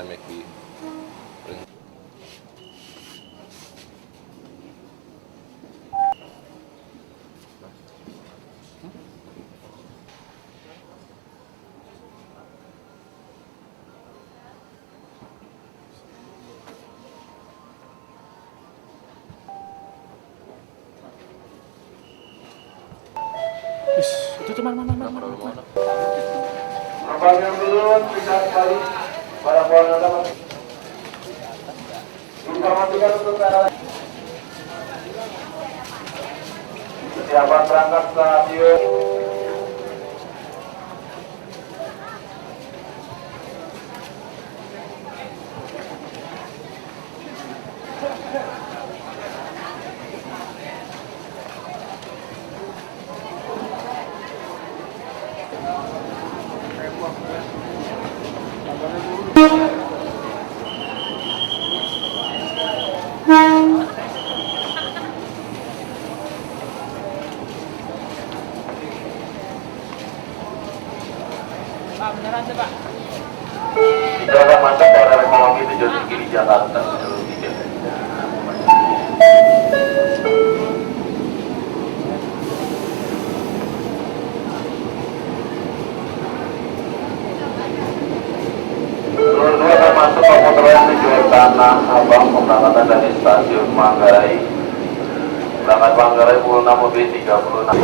remek di Itu cuman mana. Abang yang belum bisa kembali pada pohon ada informasikan untuk kesiapan berangkat stasiun. Pak, beneran tuh, Pak. Sudah masuk pada ekonomi tujuan tinggi di Jakarta. Dua termasuk pemutaran tujuan Tanah Abang pemberangkatan dari stasiun Manggarai. Berangkat Manggarai pukul 6 lebih 36.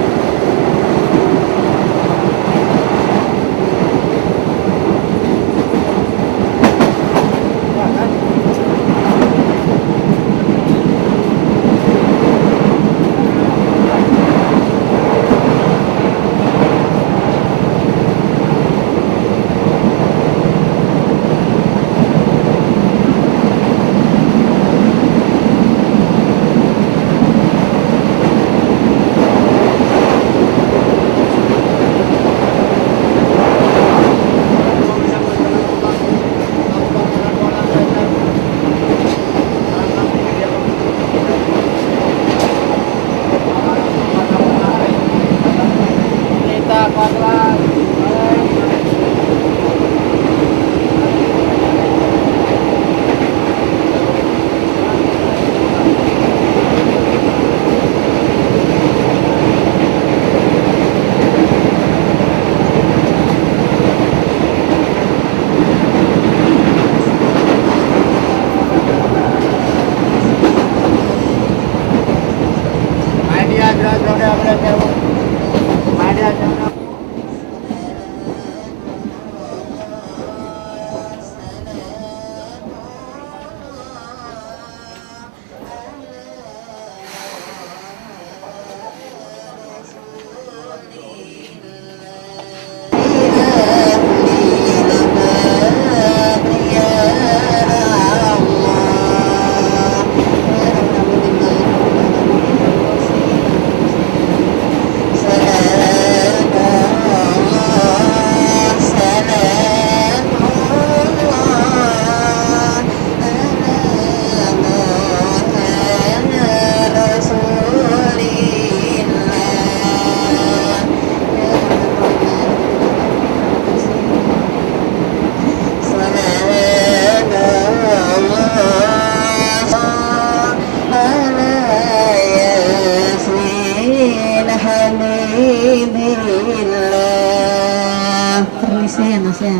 Permisi ya Mas ya,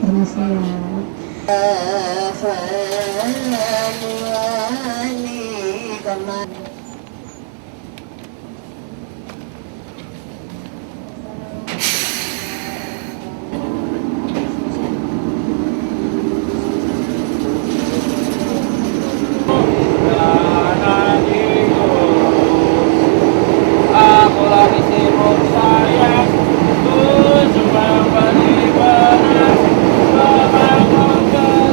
permisi ya. Aku lagi sibuk sayang, cuma beri beras, memang kalian.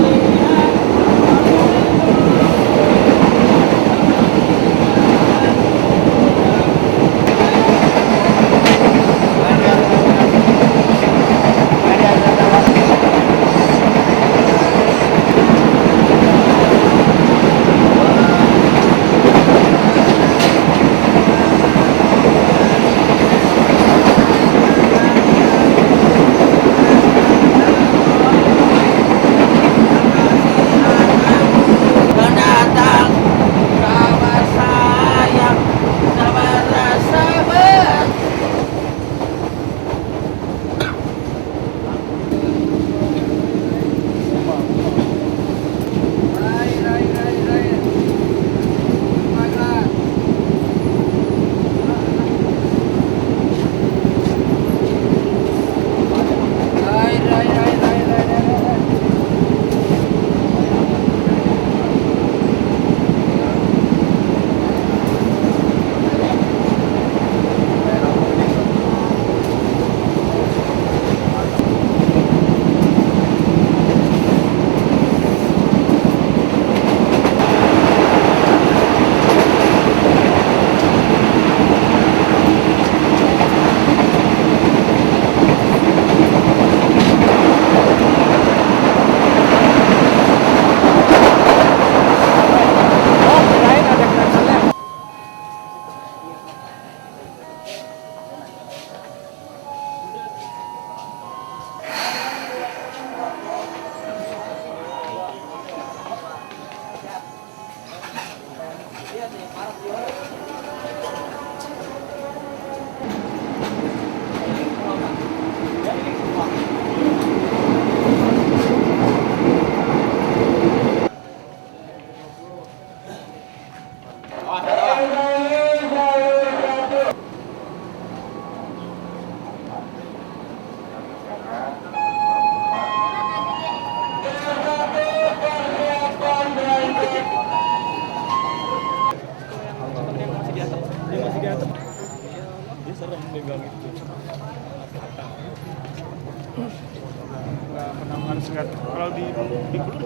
enggak. Kalau di Blur gitu.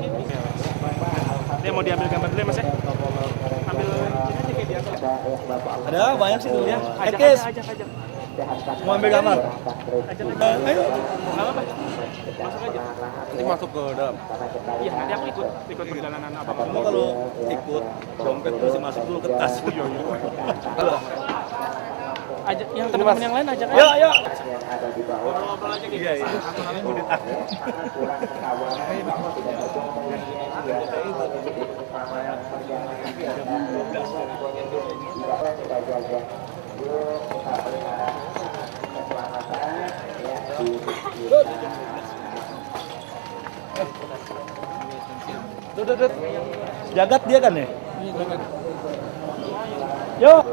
Dia mau diambil gambar dulu ya Mas ya? Ambil ini aja kayak biasa. Ada banyak sih tuh ya. Ajak. Mau ambil gambar? Ajak. Ayo. Enggak apa-apa. Masuk aja. Nanti masuk ke dalam. Iya, nanti aku ikut perjalanan apa Kamu kalau ikut dompet mesti masuk dulu ke tas. Ajak yang teman-teman yang lain ajak aja. Yuk. Ngobrol aja gitu. Iya. Jagat dia kan ya? Yuk.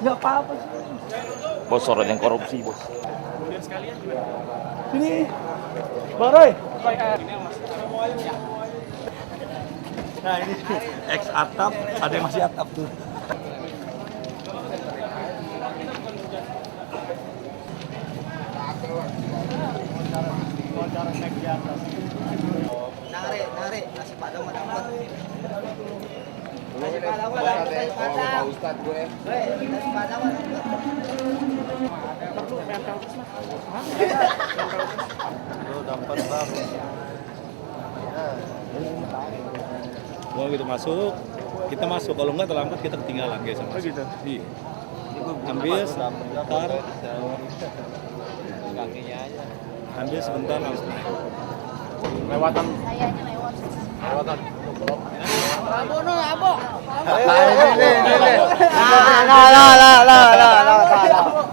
Nggak apa-apa sih. Bos sorot yang korupsi bos. Biar sekalian juga. Ini, Bang Roy. Nah ini ex atap, ada yang masih atap tuh. Narik, nasi padang mah dapat. Nasi padang mah dapat, nasi padang. Ustaz gue. Nasi padang mah dapat. Perlu nempel terus Mas. Tuh dapat baru. Mau gitu masuk, kita masuk. Kalau nggak terlambat kita ketinggalan guys sama. Oh gitu. Iya. Ambil sebentar. Ambil sebentar langsung naik. Lewatan. Abo.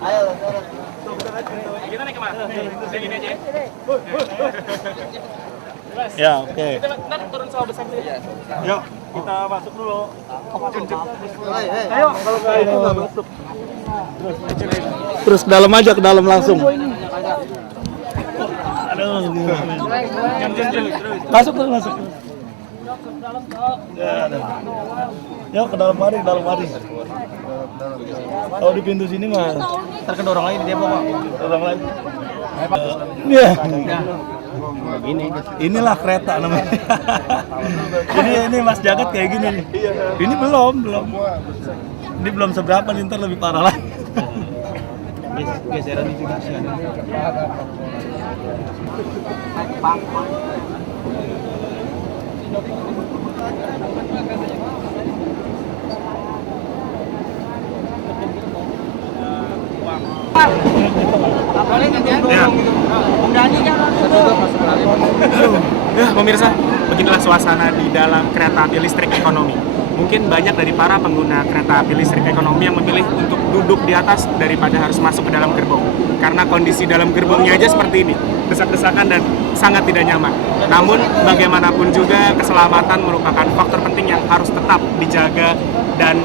Ayo. Kita naik kemana? Segini aja ya. Ya, oke. Kita ntar turun sawah besar dulu. Yuk, kita masuk dulu. Ayo, kalau kayak itu nggak masuk. Terus ke dalam aja, ke dalam langsung. Aduh, masuk terus masuk. Ya, ada. Yuk ke dalam mari, Kalau di pintu sini mah Terkedorong lagi di Depok Pak. orang lain. Iya. Inilah kereta namanya. Ini Mas Jagat kayak gini nih. Ini belum. Ini belum seberapa nih, ntar lebih parah lagi. Geseran itu masih ada. Ya, pemirsa, beginilah suasana di dalam kereta api listrik ekonomi. Mungkin banyak dari para pengguna kereta api listrik ekonomi yang memilih untuk duduk di atas daripada harus masuk ke dalam gerbong. Karena kondisi dalam gerbongnya aja seperti ini, desak-desakan dan sangat tidak nyaman. Namun, bagaimanapun juga keselamatan merupakan faktor penting yang harus tetap dijaga dan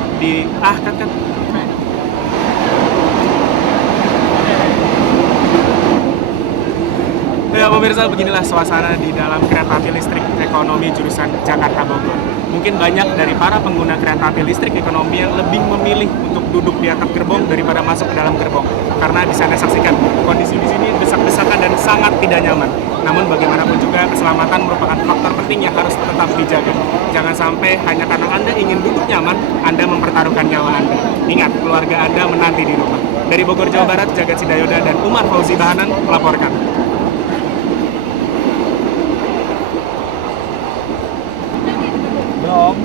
Ya pemirsa, beginilah suasana di dalam kereta api listrik ekonomi jurusan Jakarta Bogor. Mungkin banyak dari para pengguna kereta api listrik ekonomi yang lebih memilih untuk duduk di atap gerbong daripada masuk ke dalam gerbong. Karena bisa Anda saksikan, kondisi di sini desak-desakan dan sangat tidak nyaman. Namun bagaimanapun juga keselamatan merupakan faktor penting yang harus tetap dijaga. Jangan sampai hanya karena Anda ingin duduk nyaman, Anda mempertaruhkan nyawa Anda. Ingat, keluarga Anda menanti di rumah. Dari Bogor, Jawa Barat, Jagat Sidayoda dan Umar Fauzi Bahanan melaporkan. Belum.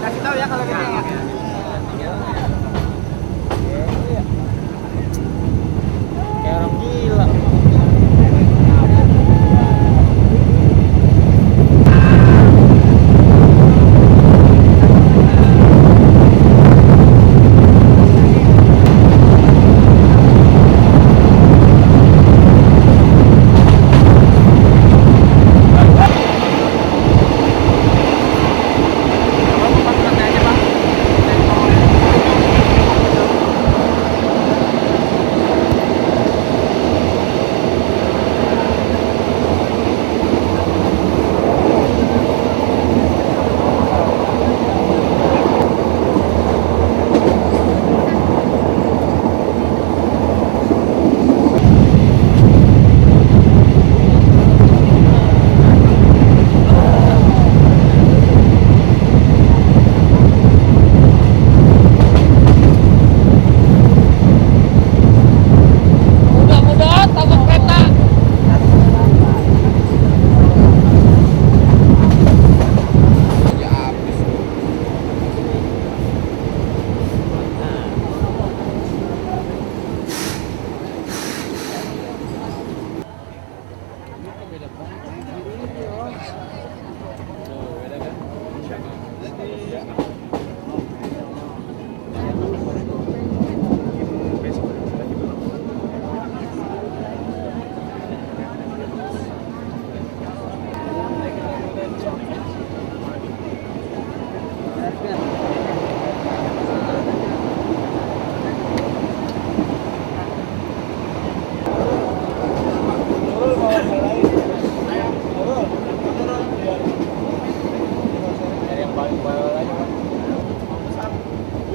Kasih tahu ya kalau gitu ya. Kayak orang gila.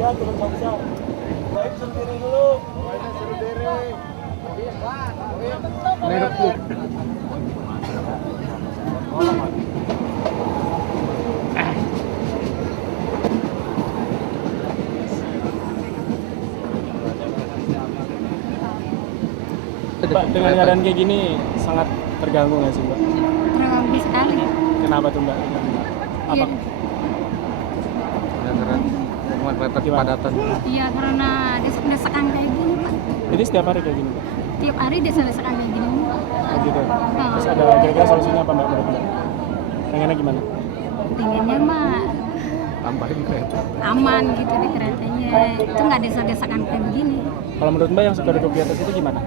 ya, turun besar. Baik sendiri dulu. Mbak, dengan keadaan kayak gini sangat terganggu nggak sih Mbak? Terganggu sekali. Kenapa tuh Mbak? Apa? Kepadatan. Iya, karena desak-desakan kayak gini, Pak. Jadi setiap hari kayak gini Mbak? Tiap hari desak-desakan kayak gini. Oh, gitu. Terus ada kira-kira solusinya apa Mbak menurut Mbak? Pengennya gimana? Pengennya mah Tambahin kereta. aman gitu di keretanya. Itu nggak desak-desakan kayak begini. Kalau menurut Mbak yang suka duduk di atas itu gimana?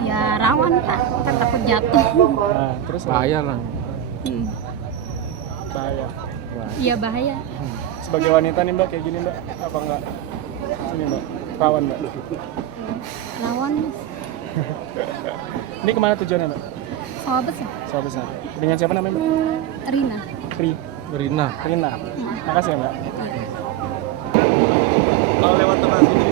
Ya rawan, Pak. Kan takut jatuh. Nah, terus bahaya lah. Bahaya. Iya, bahaya. Sebagai wanita nih Mbak kayak gini Mbak, apa enggak? Sini Mbak, rawan Mbak. Rawan, Mas. Ini kemana tujuannya Mbak? Sawah besar. Sawah besar. Dengan siapa namanya Mbak? Rina. Rina. Makasih ya Mbak. Kalau lewat tengah sini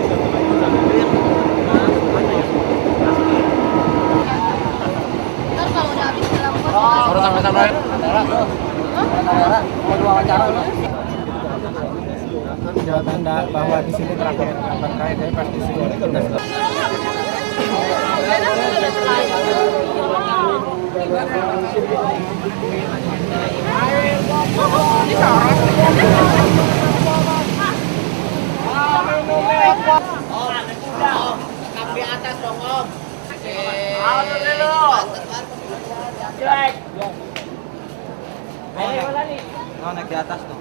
bisa Tanda bahwa di sini terakhir tapi pas di sini sudah Di atas dong, Om. naik di atas tuh.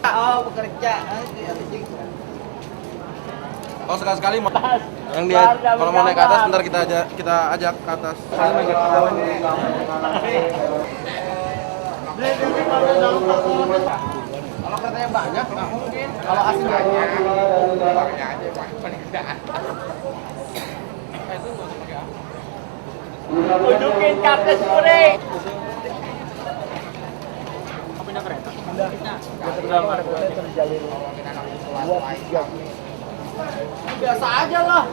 Oh, bekerja. Oh sekali-sekali mau yang dia kalau mau naik ke atas ntar kita ajak ke atas. Kalau kertanya banyak, nggak mungkin. Kalau asli banyak. Tunjukin kakek kuning. Biasa aja lah.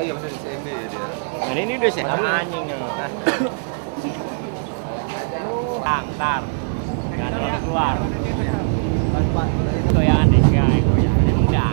Iya masih di CMD dia. Ini udah sehat anjing. Ntar. Jangan keluar. Goyangan deh, goyangan. Enggak.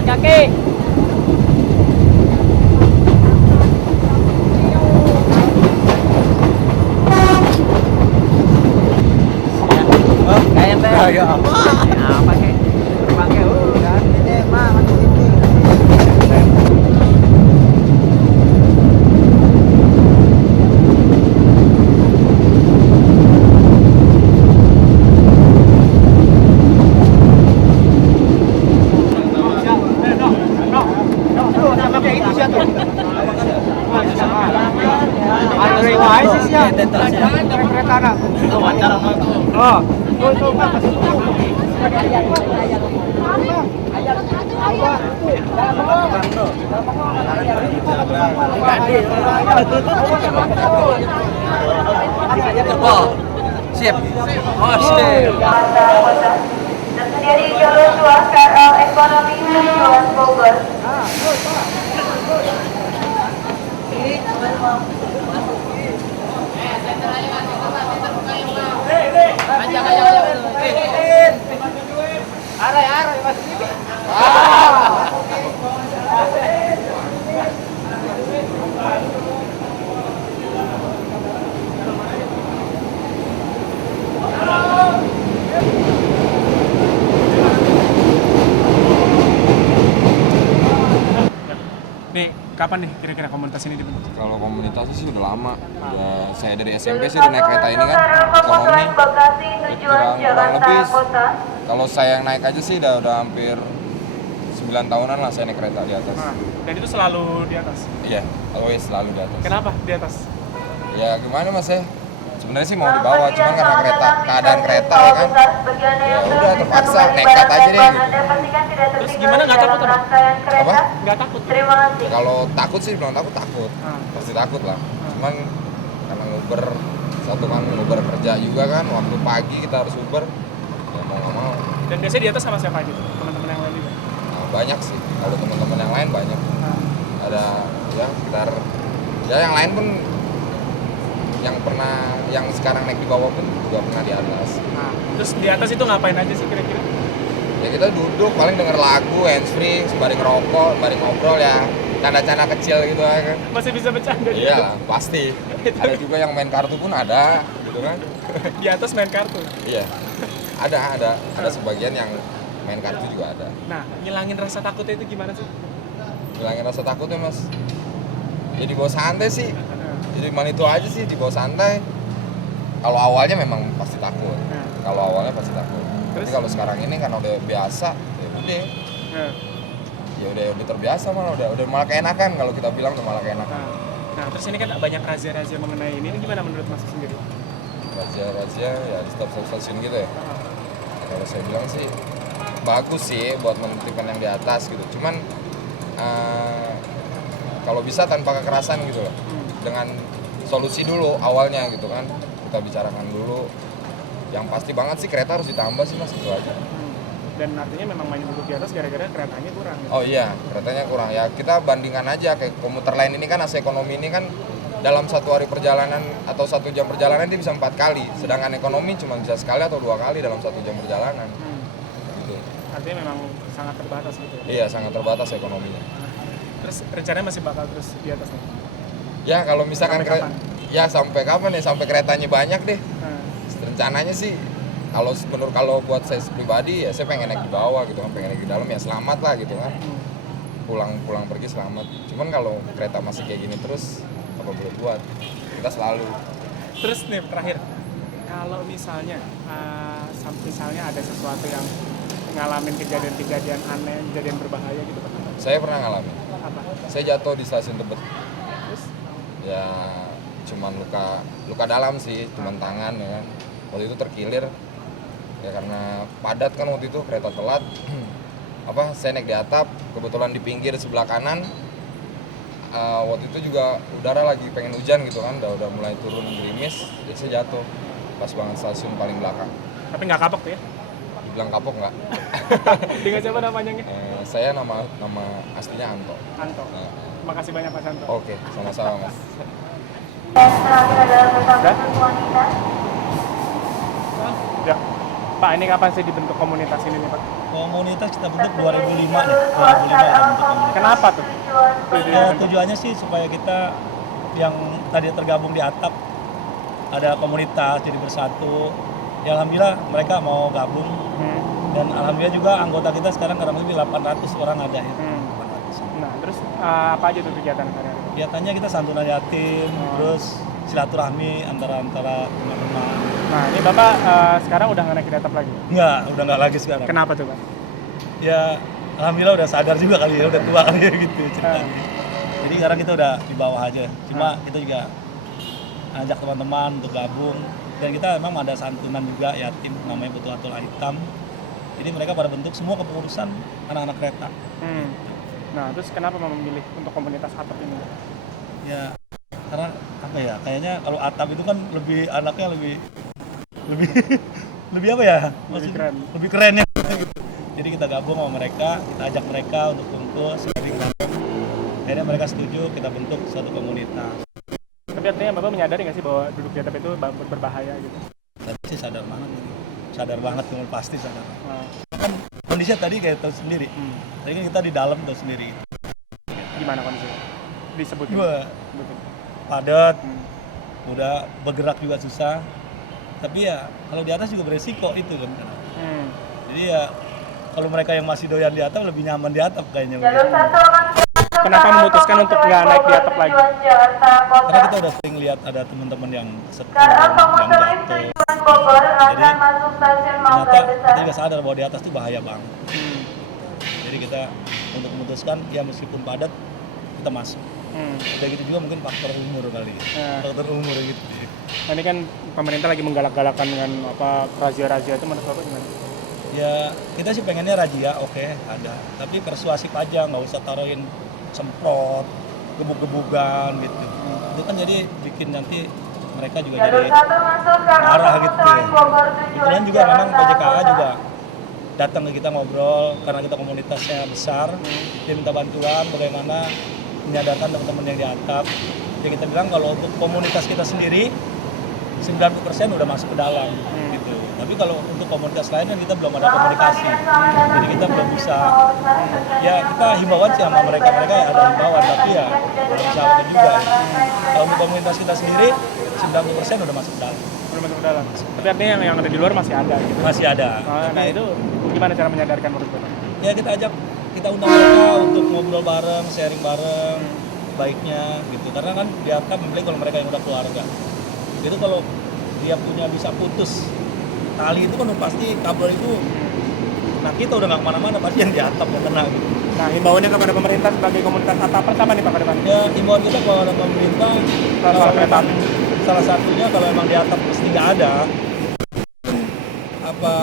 Kaki. Kayak teh. Kayak apa? Apa kek? Pakai kan ini mah masih ini. Ada riwayat sih ya. kereta anak. Oh, tuh Pak, kasih dulu. Siap. Oh, siap. Tersedia di jalur ruas KRL ekonomi tujuan Bogor. Nih, kapan nih kira-kira komunitas ini dibentuk? Kalau komunitasnya sih udah lama. Udah saya dari SMP sih udah naik kereta ini kan, ekonomi. Kurang lebih kalau saya yang naik aja sih udah hampir 9 tahunan lah saya naik kereta di atas. Dan itu selalu di atas? Iya, always selalu di atas. Kenapa di atas? Ya gimana Mas ya? Sebenarnya sih mau dibawa, cuman karena keadaan kereta ya kan. Ya udah terpaksa nekat aja deh gitu. Terus gimana, nggak takut apa? Apa? Nggak takut? Ya, kalau takut sih bilang takut. Pasti takut lah. Cuman karena nguber, satu kan nguber kerja juga kan, waktu pagi kita harus nguber. Ya mau nggak mau. Dan biasanya di atas sama siapa aja tuh? Teman-teman yang lain juga? Nah, banyak sih. Kalau teman-teman yang lain banyak. Ada ya sekitar ya yang lain pun yang sekarang naik di bawah pun juga pernah di atas. Terus di atas itu ngapain aja sih kira-kira? Ya kita duduk paling denger lagu, handsfree, sembari ngerokok, sembari ngobrol ya, canda-canda kecil gitu kan. Masih bisa bercanda? Iya, pasti. Ada juga yang main kartu pun ada, gitu kan. Di atas main kartu? Iya. Ada sebagian yang main kartu juga ada. Nah, ngilangin rasa takutnya itu gimana sih? Ngilangin rasa takutnya Mas, ya dibawa santai sih. Jadi cuma itu aja sih, dibawa santai. Kalau awalnya memang pasti takut. Kalau awalnya pasti takut. Tapi kalau sekarang ini karena udah biasa, ya udah. Ya udah terbiasa malah udah malah keenakan kalau kita bilang udah malah keenakan. Nah, terus ini kan banyak razia-razia mengenai ini gimana menurut Mas sendiri? Razia ya di setiap stasiun gitu ya. Kalau saya bilang sih bagus sih buat menertibkan yang di atas gitu. Cuman kalau bisa tanpa kekerasan gitu loh. Dengan solusi dulu awalnya gitu kan, kita bicarakan dulu. Yang pasti banget sih kereta harus ditambah sih Mas, itu aja. Dan artinya memang main duduk di atas gara-gara keretanya kurang gitu? Oh iya, keretanya kurang. Ya kita bandingkan aja kayak komuter lain ini kan, AC ekonomi ini kan dalam 1 hari perjalanan atau 1 jam perjalanan dia bisa 4 kali. Sedangkan ekonomi cuma bisa sekali atau 2 kali dalam 1 jam perjalanan. Gitu. Artinya memang sangat terbatas gitu ya? Iya, sangat terbatas ekonominya. Terus rencananya masih bakal terus di atas nih? Ya kalau misalkan ya sampai kapan ya, sampai keretanya banyak deh. Rencananya sih kalau buat saya pribadi ya saya pengen naik di bawah gitu kan, pengen naik di dalam ya selamat lah gitu kan. Pulang pergi selamat. Cuman kalau kereta masih kayak gini terus apa boleh buat, kita selalu. Terus nih terakhir, kalau misalnya ada sesuatu yang ngalamin kejadian aneh, kejadian berbahaya gitu Pak? Saya pernah ngalamin. Apa? Saya jatuh di stasiun Tebet. Terus? Ya cuman luka dalam sih, cuman tangan ya kan. Waktu itu terkilir ya karena padat kan waktu itu, kereta telat. Saya naik di atap, kebetulan di pinggir sebelah kanan. Waktu itu juga udara lagi pengen hujan gitu kan, udah mulai turun gerimis, jadi saya jatuh pas banget stasiun paling belakang. Tapi nggak kapok tuh ya? Dibilang kapok nggak? Dengan siapa namanya? Saya nama aslinya Anto. Anto. Makasih banyak Mas Anto. Oke, sama-sama Mas. Ya. Pak, ini kapan sih dibentuk komunitas ini nih Pak? Komunitas kita bentuk 2005 nih, 2005 ya bentuk komunitas. Kenapa tuh? Tujuannya sih supaya kita yang tadi tergabung di atap ada komunitas jadi bersatu. Ya alhamdulillah mereka mau gabung. Dan alhamdulillah juga anggota kita sekarang kurang lebih 800 orang ada ya. 800. Nah, terus apa aja tuh kegiatan hari-hari? Kegiatannya kita santunan yatim, terus silaturahmi antara teman-teman. Nah, ini Bapak sekarang udah nggak naik di atap lagi? Enggak, udah nggak lagi sekarang. Kenapa tuh Pak? Ya alhamdulillah udah sadar juga kali ya, udah tua kali ya gitu ceritanya. Jadi sekarang kita udah di bawah aja. Cuma kita juga ajak teman-teman untuk gabung. Dan kita memang ada santunan juga yatim namanya Betul-Betul Hitam. Jadi mereka pada bentuk semua kepengurusan anak-anak kereta. Nah, terus kenapa memilih untuk komunitas atap ini? Ya karena apa ya? Kayaknya kalau atap itu kan lebih anaknya lebih lebih apa ya? Lebih keren. Lebih keren ya. Gitu. Jadi kita gabung sama mereka, kita ajak mereka untuk kumpul sharing bareng. Akhirnya mereka setuju kita bentuk suatu komunitas. Tapi artinya Bapak menyadari nggak sih bahwa duduk di atap itu berbahaya gitu? Tapi sih sadar banget, pasti sadar. Kan kondisinya tadi kayak tahu sendiri. Tadi kan kita di dalam tahu sendiri. Gimana kondisinya? Disebutin? Padat, udah bergerak juga susah. Tapi ya kalau di atas juga beresiko itu kan. Jadi ya kalau mereka yang masih doyan di atap lebih nyaman di atap kayaknya. Kenapa memutuskan untuk nggak naik di atap lagi? Karena kita udah sering lihat ada teman-teman yang setruk, yang jatuh. Jadi ternyata kita juga sadar bahwa di atas itu bahaya banget. Jadi kita untuk memutuskan ya meskipun padat kita masuk. Udah gitu juga mungkin faktor umur kali ya. Faktor umur gitu. Nah, ini kan pemerintah lagi menggalak-galakan dengan apa razia-razia itu menurut Bapak gimana? Ya kita sih pengennya razia oke, ada. Tapi persuasif aja, nggak usah taruhin semprot, gebuk-gebukan gitu. Itu kan jadi bikin nanti mereka juga jadi marah gitu. Kebetulan juga memang PJKA juga datang ke kita ngobrol karena kita komunitasnya besar. Dia minta bantuan bagaimana menyadarkan teman-teman yang di atap. Ya kita bilang kalau untuk komunitas kita sendiri 90% udah masuk ke dalam gitu. Tapi kalau untuk komunitas lain kan kita belum ada komunikasi. Jadi kita belum bisa. Ya kita himbauan sih sama mereka ada himbauan tapi ya belum bisa apa juga. Kalau untuk komunitas kita sendiri 90% udah masuk ke dalam. Belum masuk ke dalam. Tapi artinya yang ada di luar masih ada gitu. Masih ada. Nah, itu gimana cara menyadarkan menurut Bapak? Ya kita undang mereka untuk ngobrol bareng, sharing bareng baiknya gitu. Karena kan di atap apalagi kalau mereka yang udah keluarga. Itu kalau dia punya bisa putus tali itu kan pasti kabel itu, nah kita udah nggak kemana-mana pasti yang di atap yang kena gitu. Nah, himbauannya kepada pemerintah sebagai komunitas atap pertama nih Pak ke depan? Ya himbauan kita kepada pemerintah salah satunya kalau emang di atap mesti nggak ada, apa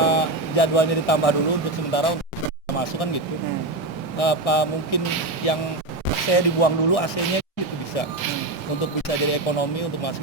jadwalnya ditambah dulu untuk sementara untuk masuk kan gitu. Apa mungkin yang AC dibuang dulu AC-nya gitu bisa untuk bisa jadi ekonomi untuk masuk